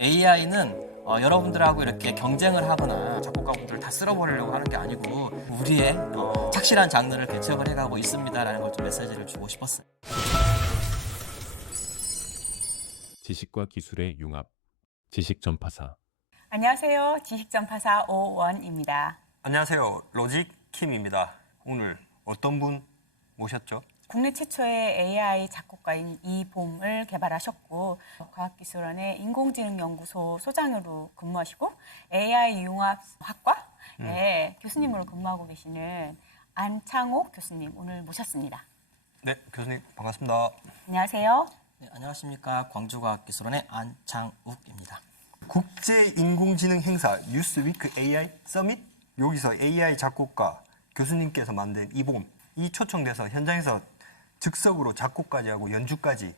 AI는 어, 여러분들하고 이렇게 경쟁을 하거나 작곡가분들을 다 쓸어버리려고 하는 게 아니고 우리의 어, 착실한 장르를 개척을 해가고 있습니다라는 걸 좀 메시지를 주고 싶었어요. 지식과 기술의 융합. 지식 전파사. 안녕하세요. 지식 전파사 오원입니다. 안녕하세요. 로직 킴입니다. 오늘 어떤 분 모셨죠? 국내 최초의 AI 작곡가인 이봄을 개발하셨고 과학기술원의 인공지능연구소 소장으로 근무하시고 AI 융합학과의 교수님으로 근무하고 계시는 안창옥 교수님 오늘 모셨습니다. 네, 교수님 반갑습니다. 안녕하세요. 네, 안녕하십니까 광주과학기술원의 안창욱입니다. 국제 인공지능 행사 뉴스위크 AI 서밋 여기서 AI 작곡가 교수님께서 만든 이봄 이 초청돼서 현장에서 즉석으로 작곡까지 하고 연주까지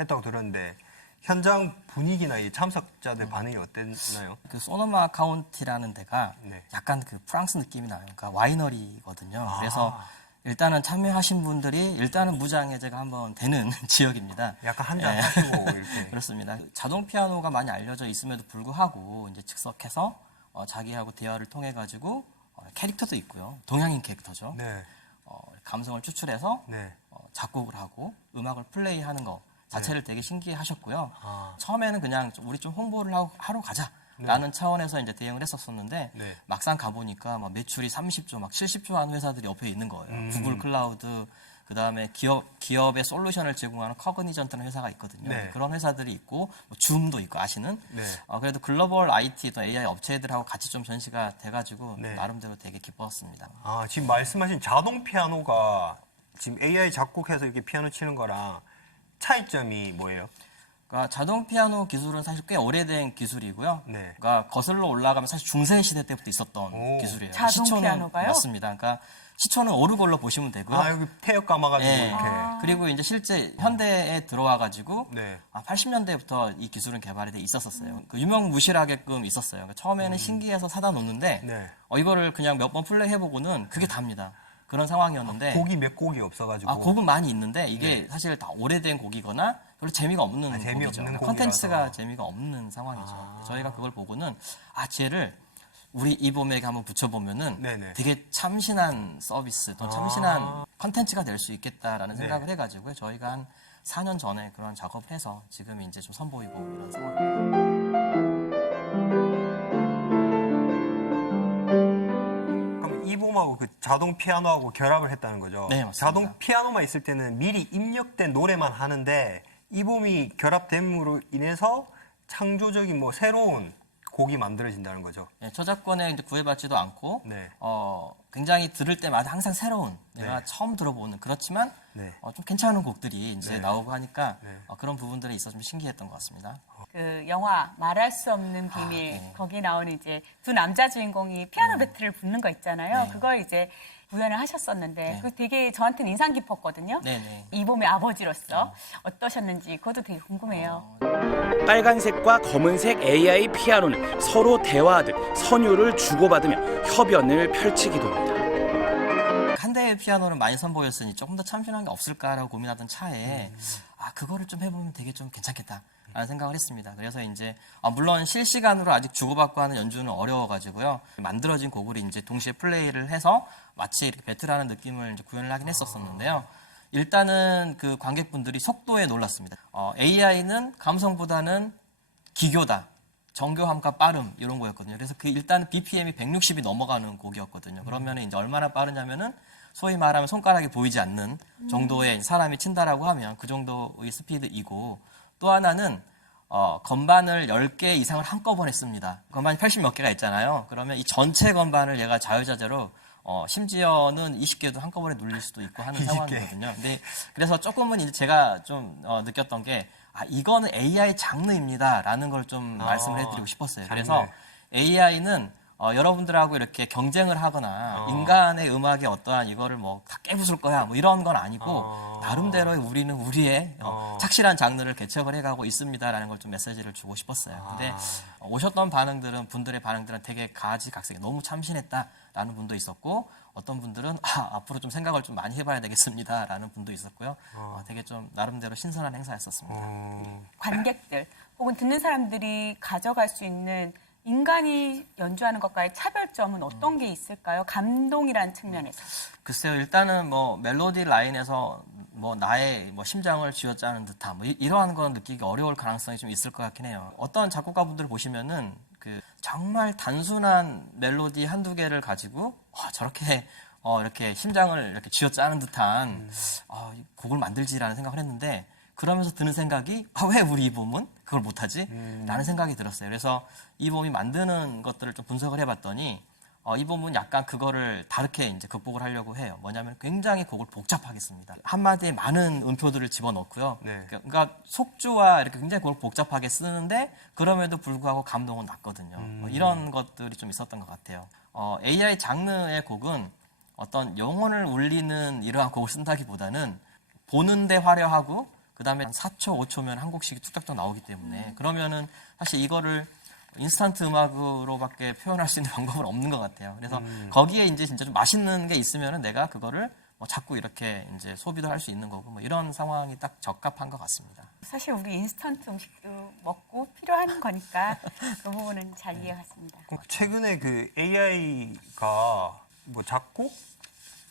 했다고 들었는데 현장 분위기나 이 참석자들 반응이 어땠나요? 그 소노마 카운티라는 데가 네. 약간 그 프랑스 느낌이 나요. 그러니까 와이너리거든요. 아. 그래서 일단은 참여하신 분들이 일단은 무장해제가 한번 되는 지역입니다. 약간 한잔 네. 하시고 이렇게 그렇습니다. 자동 피아노가 많이 알려져 있음에도 불구하고 이제 즉석해서 어, 자기하고 대화를 통해 가지고 어, 캐릭터도 있고요. 동양인 캐릭터죠. 네, 어, 감성을 추출해서 네. 어, 작곡을 하고 음악을 플레이하는 거 자체를 되게 신기해하셨고요. 아. 처음에는 그냥 좀 우리 좀 홍보를 하고, 하러 가자 라는 차원에서 이제 대응을 했었었는데 네. 막상 가보니까 막 매출이 30조, 막 70조 하는 회사들이 옆에 있는 거예요. 음. 구글 클라우드, 그 다음에 기업 기업의 솔루션을 제공하는 커그니전트라는 회사가 있거든요. 네. 그런 회사들이 있고 뭐 줌도 있고 아시는. 네. 어, 그래도 글로벌 IT 또 AI 업체들하고 같이 좀 전시가 돼가지고 네. 나름대로 되게 기뻤습니다. 아, 지금 말씀하신 자동 피아노가 지금 AI 작곡해서 이렇게 피아노 치는 거랑 차이점이 뭐예요? 그러니까 자동 피아노 기술은 사실 꽤 오래된 기술이고요. 네. 그러니까 거슬러 올라가면 사실 중세 시대 때부터 있었던 오. 기술이에요. 자동 시초는 피아노가요? 맞습니다. 그러니까 시초는 오르골로 보시면 되고요. 아, 여기 태엽 감아가지고 예. 이렇게. 그리고 이제 실제 현대에 들어와가지고 네. 아, 80년대부터 이 기술은 개발이 돼 있었었어요. 그 유명무실하게끔 있었어요. 그러니까 처음에는 신기해서 사다 놓는데 음. 네. 어, 이거를 그냥 몇 번 플레이 해보고는 그게 답니다. 그런 상황이었는데 곡이 몇 곡이 없어가지고. 아, 곡은 많이 있는데 이게 사실 다 오래된 곡이거나 별로 재미가 없는 아, 재미없는 곡이죠. 컨텐츠가 재미가 없는 상황이죠. 저희가 그걸 보고는 아, 쟤를 우리 이봄에게 한번 붙여보면은 네네. 되게 참신한 서비스, 또 참신한 컨텐츠가 될 수 있겠다라는 네. 생각을 해가지고요. 저희가 한 4년 전에 그런 작업을 해서 지금 이제 좀 선보이고 이런 상황입니다. 이봄하고 그 자동 피아노하고 결합을 했다는 거죠. 네, 맞습니다. 자동 피아노만 있을 때는 미리 입력된 노래만 하는데 이봄이 결합됨으로 인해서 창조적인 뭐 새로운 곡이 만들어진다는 거죠. 예, 저작권에 이제 구애받지도 않고 네. 어, 굉장히 들을 때마다 항상 새로운 내가 네. 처음 들어보는 그렇지만 네. 어, 좀 괜찮은 곡들이 이제 네. 나오고 하니까 네. 어, 그런 부분들에 있어서 좀 신기했던 것 같습니다. 그 영화 말할 수 없는 비밀 네. 거기 나오는 이제 두 남자 주인공이 피아노 배틀을 붙는 거 있잖아요. 네. 그걸 이제 구현을 하셨었는데 네. 그 되게 저한테는 인상 깊었거든요. 네네. 이봄의 아버지로서 어떠셨는지 그것도 되게 궁금해요. 빨간색과 검은색 AI 피아노는 서로 대화하듯 선율을 주고받으며 협연을 펼치기도 합니다. 한 대의 피아노를 많이 선보였으니 조금 더 참신한 게 없을까라고 고민하던 차에 음. 아 그거를 좀 해보면 되게 좀 괜찮겠다 라는 생각을 했습니다. 그래서 이제 아, 물론 실시간으로 아직 주고받고 하는 연주는 어려워가지고요 만들어진 곡을 이제 동시에 플레이를 해서 마치 이렇게 배틀하는 느낌을 이제 구현을 하긴 했었었는데요. 일단은 그 관객분들이 속도에 놀랐습니다. 어, AI는 감성보다는 기교다. 정교함과 빠름 이런 거였거든요. 그래서 그 일단 BPM이 160이 넘어가는 곡이었거든요. 그러면 이제 얼마나 빠르냐면은 소위 말하면 손가락이 보이지 않는 정도의 사람이 친다라고 하면 그 정도의 스피드이고 또 하나는 어, 건반을 10개 이상을 한꺼번에 씁니다. 건반이 80 몇 개가 있잖아요. 그러면 이 전체 건반을 얘가 자유자재로 어, 심지어는 20개도 한꺼번에 눌릴 수도 있고 하는 20개. 상황이거든요. 근데 그래서 조금은 이제 제가 좀 어, 느꼈던 게 아, 이거는 AI 장르입니다라는 걸좀 아, 말씀을 해드리고 싶었어요. 장르. 그래서 AI는 어, 여러분들하고 이렇게 경쟁을 하거나 어. 인간의 음악이 어떠한 이거를 뭐 다 깨부술 거야 뭐 이런 건 아니고 어. 나름대로의 우리는 우리의 어, 어. 착실한 장르를 개척을 해가고 있습니다라는 걸 좀 메시지를 주고 싶었어요. 근데 아. 어, 오셨던 반응들은 분들의 반응들은 되게 가지각색이 너무 참신했다라는 분도 있었고 어떤 분들은 아, 앞으로 좀 생각을 좀 많이 해봐야 되겠습니다라는 분도 있었고요. 어, 되게 좀 나름대로 신선한 행사였었습니다. 어, 관객들 혹은 듣는 사람들이 가져갈 수 있는 인간이 연주하는 것과의 차별점은 어떤 게 있을까요? 감동이라는 측면에서. 글쎄요, 일단은 뭐 멜로디 라인에서 뭐 나의 뭐 심장을 쥐어짜는 듯한 뭐 이- 이러한 건 느끼기 어려울 가능성이 좀 있을 것 같긴 해요. 어떤 작곡가분들 보시면은 그 정말 단순한 멜로디 한두 개를 가지고 와, 저렇게 어, 이렇게 심장을 이렇게 쥐어짜는 듯한 아, 이 곡을 만들지라는 생각을 했는데 그러면서 드는 생각이 아, 왜 우리 이봄은 그걸 못하지? 라는 생각이 들었어요. 그래서 이봄이 만드는 것들을 좀 분석을 해봤더니 어, 이 부분은 약간 그거를 다르게 이제 극복을 하려고 해요. 뭐냐면 굉장히 곡을 복잡하게 씁니다. 한마디에 많은 음표들을 집어넣고요. 네. 그러니까 속주와 이렇게 굉장히 곡을 복잡하게 쓰는데 그럼에도 불구하고 감동은 났거든요. 뭐 이런 것들이 좀 있었던 것 같아요. 어, AI 장르의 곡은 어떤 영혼을 울리는 이러한 곡을 쓴다기보다는 보는데 화려하고 그 다음에 한 4초, 5초면 한 곡씩이 툭툭툭 나오기 때문에 그러면은 사실 이거를 인스턴트 음악으로밖에 표현할 수 있는 방법은 없는 것 같아요. 그래서 거기에 이제 진짜 좀 맛있는 게 있으면은 내가 그거를 뭐 자꾸 이렇게 이제 소비도 할 수 있는 거고 뭐 이런 상황이 딱 적합한 것 같습니다. 사실 우리 인스턴트 음식도 먹고 필요한 거니까 그 부분은 잘 이해 갔습니다. 최근에 그 AI가 뭐 작곡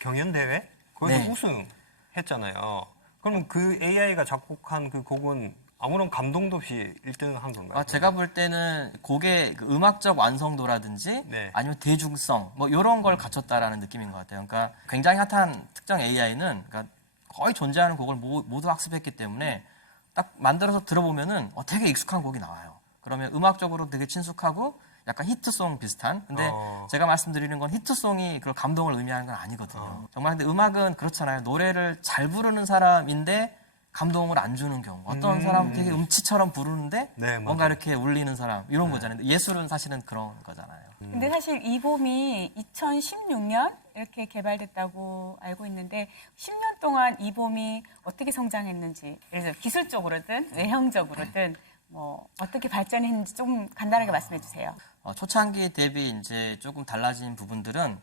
경연 대회 거기서 네. 우승했잖아요. 그러면 그 AI가 작곡한 그 곡은 아무런 감동도 없이 1등 한 건가요? 아, 제가 볼 때는 곡의 그 음악적 완성도라든지 네. 아니면 대중성 뭐 이런 걸 갖췄다라는 느낌인 것 같아요. 그러니까 굉장히 핫한 특정 AI는 그러니까 거의 존재하는 곡을 모, 모두 학습했기 때문에 딱 만들어서 들어보면은 어, 되게 익숙한 곡이 나와요. 그러면 음악적으로 되게 친숙하고 약간 히트송 비슷한. 근데 어. 제가 말씀드리는 건 히트송이 그런 감동을 의미하는 건 아니거든요. 정말 근데 음악은 그렇잖아요. 노래를 잘 부르는 사람인데 감동을 안 주는 경우. 어떤 사람은 되게 음치처럼 부르는데 네, 뭔가. 이렇게 울리는 사람 이런 거잖아요. 근데 예술은 사실은 그런 거잖아요. 근데 사실 이 봄이 2016년 이렇게 개발됐다고 알고 있는데 10년 동안 이 봄이 어떻게 성장했는지 예를 들어 기술적으로든 외형적으로든 뭐 어떻게 발전했는지 좀 간단하게 말씀해 주세요. 어, 초창기 대비 이제 조금 달라진 부분들은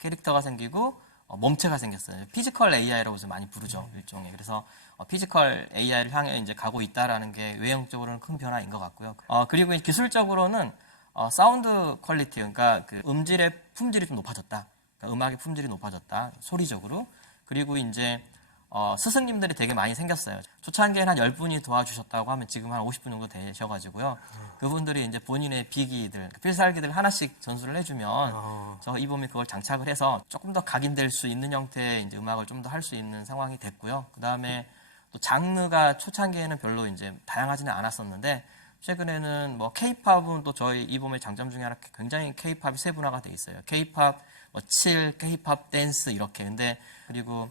캐릭터가 생기고 어, 몸체가 생겼어요. 피지컬 AI라고 좀 많이 부르죠 일종의. 그래서 어, 피지컬 AI를 향해 이제 가고 있다라는 게 외형적으로는 큰 변화인 것 같고요. 어, 그리고 기술적으로는 어, 사운드 퀄리티, 그러니까 그 음질의 품질이 좀 높아졌다. 그러니까 음악의 품질이 높아졌다. 소리적으로. 그리고 이제 어, 스승님들이 되게 많이 생겼어요. 초창기에는 한 10분이 도와주셨다고 하면 지금 한 50분 정도 되셔가지고요. 그분들이 이제 본인의 비기들, 필살기들 하나씩 전수를 해주면 저 이범이 그걸 장착을 해서 조금 더 각인될 수 있는 형태의 이제 음악을 좀 더 할 수 있는 상황이 됐고요. 그 다음에 또 장르가 초창기에는 별로 이제 다양하지는 않았었는데 최근에는 뭐 K-팝은 또 저희 이범의 장점 중에 하나 굉장히 K-팝이 세분화가 돼 있어요. K-팝 뭐 칠, K-팝 댄스 이렇게. 근데 그리고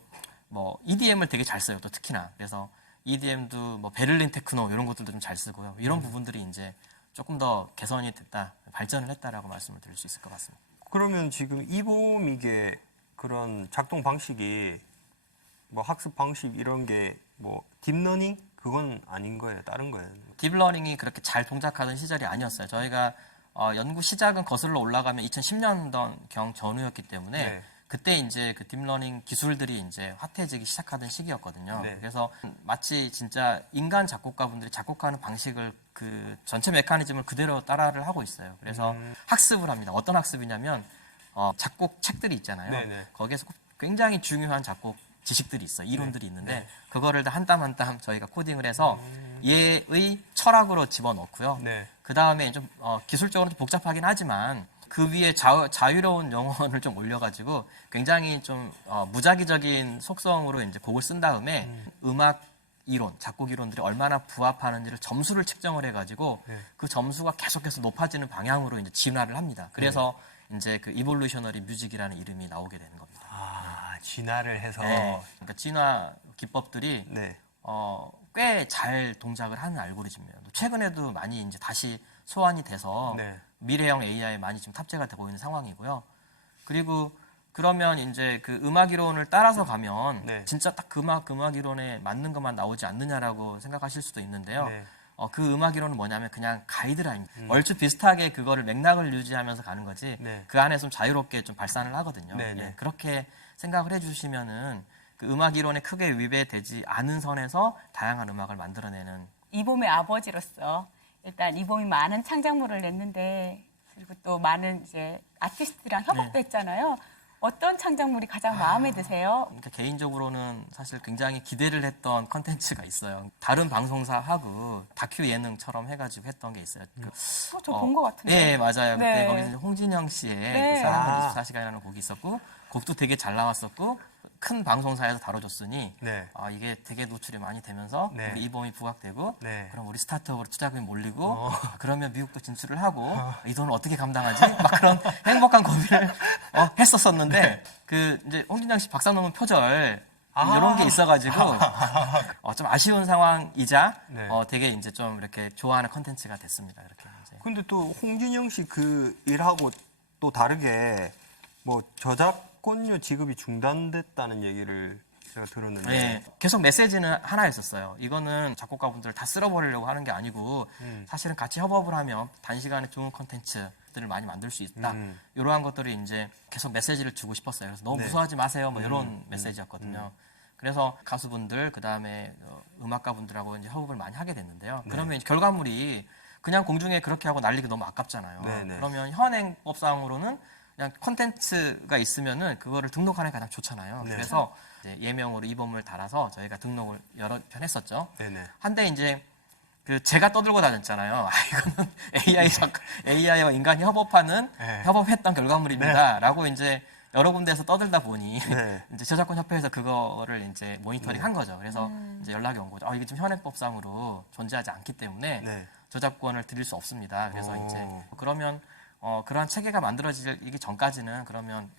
뭐 EDM을 되게 잘 써요. 또 특히나. 그래서 EDM도 뭐 베를린 테크노 이런 것들도 좀 잘 쓰고요. 이런 부분들이 이제 조금 더 개선이 됐다, 발전을 했다라고 말씀을 드릴 수 있을 것 같습니다. 그러면 지금 이봄 이게 그런 작동 방식이 뭐 학습 방식 이런 게 뭐 딥러닝 그건 아닌 거예요. 다른 거예요. 딥러닝이 그렇게 잘 동작하던 시절이 아니었어요. 저희가 어, 연구 시작은 거슬러 올라가면 2010년경 전후였기 때문에 네. 그때 이제 그 딥러닝 기술들이 이제 핫해지기 시작하던 시기였거든요. 네. 그래서 마치 진짜 인간 작곡가분들이 작곡하는 방식을 그 전체 메커니즘을 그대로 따라를 하고 있어요. 그래서 음. 학습을 합니다. 어떤 학습이냐면 어, 작곡 책들이 있잖아요. 네네. 거기에서 굉장히 중요한 작곡 지식들이 있어요. 이론들이 네. 있는데 그거를 한땀 한 땀 저희가 코딩을 해서 얘의 철학으로 집어넣고요. 네. 그 다음에 좀 어, 기술적으로 좀 복잡하긴 하지만 그 위에 자, 자유로운 영혼을 좀 올려가지고 굉장히 좀 어, 무작위적인 속성으로 이제 곡을 쓴 다음에 음. 악 이론, 작곡 이론들이 얼마나 부합하는지를 점수를 측정을 해가지고 네. 그 점수가 계속해서 높아지는 방향으로 이제 진화를 합니다. 그래서 이제 그 이볼루셔너리 뮤직이라는 이름이 나오게 되는 겁니다. 아 진화를 해서 네. 그러니까 진화 기법들이 네. 어, 꽤 잘 동작을 하는 알고리즘이에요. 최근에도 많이 이제 다시 소환이 돼서 네. 미래형 AI에 많이 지금 탑재가 되고 있는 상황이고요. 그리고 그러면 이제 그 음악 이론을 따라서 가면 네. 진짜 딱 그 음악 그 음악 이론에 맞는 것만 나오지 않느냐라고 생각하실 수도 있는데요. 네. 어, 그 음악 이론은 뭐냐면 그냥 가이드라인. 얼추 비슷하게 그거를 맥락을 유지하면서 가는 거지. 음. 네. 그 안에 좀 자유롭게 좀 발산을 하거든요. 네, 네. 예, 그렇게 생각을 해주시면은 그 음악 이론에 크게 위배되지 않은 선에서 다양한 음악을 만들어내는 이 봄의 아버지로서 일단 이봄이 많은 창작물을 냈는데 그리고 또 많은 이제 아티스트랑 협업도 네. 했잖아요. 어떤 창작물이 가장 마음에 드세요? 그러니까 개인적으로는 사실 굉장히 기대를 했던 컨텐츠가 있어요. 다른 방송사하고 다큐 예능처럼 해가지고 했던 게 있어요. 그, 어, 저본것 같은데. 예, 맞아요. 그때 네. 거기서 이제 홍진영 씨의 네. 그 사랑은 아. 24시간이라는 곡이 있었고 곡도 되게 잘 나왔었고 큰 방송사에서 다뤄줬으니 네. 아, 이게 되게 노출이 많이 되면서 네. 우리 이범이 부각되고 네. 그럼 우리 스타트업으로 투자금이 몰리고 어. 아, 그러면 미국도 진출을 하고 이 돈을 어떻게 감당하지? 막 그런 행복한 고민을 어, 했었었는데 그 이제 홍진영 씨 박사 논문 표절 아. 이런 게 있어가지고 어, 좀 아쉬운 상황이자 네. 어, 되게 이제 좀 이렇게 좋아하는 컨텐츠가 됐습니다. 이렇게 이제. 근데 또 홍진영 씨 그 일하고 또 다르게 뭐 저작권료 지급이 중단됐다는 얘기를 제가 들었는데 네, 계속 메시지는 하나였었어요. 이거는 작곡가분들 다 쓸어버리려고 하는 게 아니고 음. 사실은 같이 협업을 하면 단시간에 좋은 컨텐츠들을 많이 만들 수 있다. 음. 이러한 것들이 이제 계속 메시지를 주고 싶었어요. 그래서 너무 네. 무서워하지 마세요. 뭐 이런 음. 메시지였거든요. 그래서 가수분들 그다음에 어, 음악가분들하고 이제 협업을 많이 하게 됐는데요. 네. 그러면 결과물이 그냥 공중에 그렇게 하고 날리기 너무 아깝잖아요. 네, 네. 그러면 현행법상으로는 그냥 콘텐츠가 있으면은 그거를 등록하는 게 가장 좋잖아요. 네. 그래서 이제 예명으로 이범을 달아서 저희가 등록을 여러 편 했었죠. 네네. 한데 이제 그 제가 떠들고 다녔잖아요. 아, 이거는 AI 작 AI와 인간이 협업하는 네. 협업했던 결과물입니다라고 이제 여러 군데에서 떠들다 보니 네. 이제 저작권 협회에서 그거를 이제 모니터링 한 거죠. 그래서 이제 연락이 온 거죠. 아, 이게 지금 현행법상으로 존재하지 않기 때문에 네. 저작권을 드릴 수 없습니다. 그래서 오. 이제 그러면 어, 그러한 체계가 만들어지기 전까지는 그러면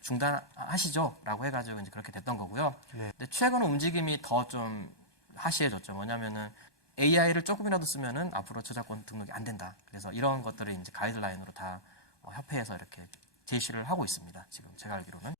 중단하시죠라고 해가지고 이제 그렇게 됐던 거고요. 네. 근데 최근 움직임이 더 좀 하시해졌죠. 뭐냐면은 AI를 조금이라도 쓰면은 앞으로 저작권 등록이 안 된다. 그래서 이런 것들을 이제 가이드라인으로 다 어, 협회에서 이렇게 제시를 하고 있습니다. 지금 제가 알기로는.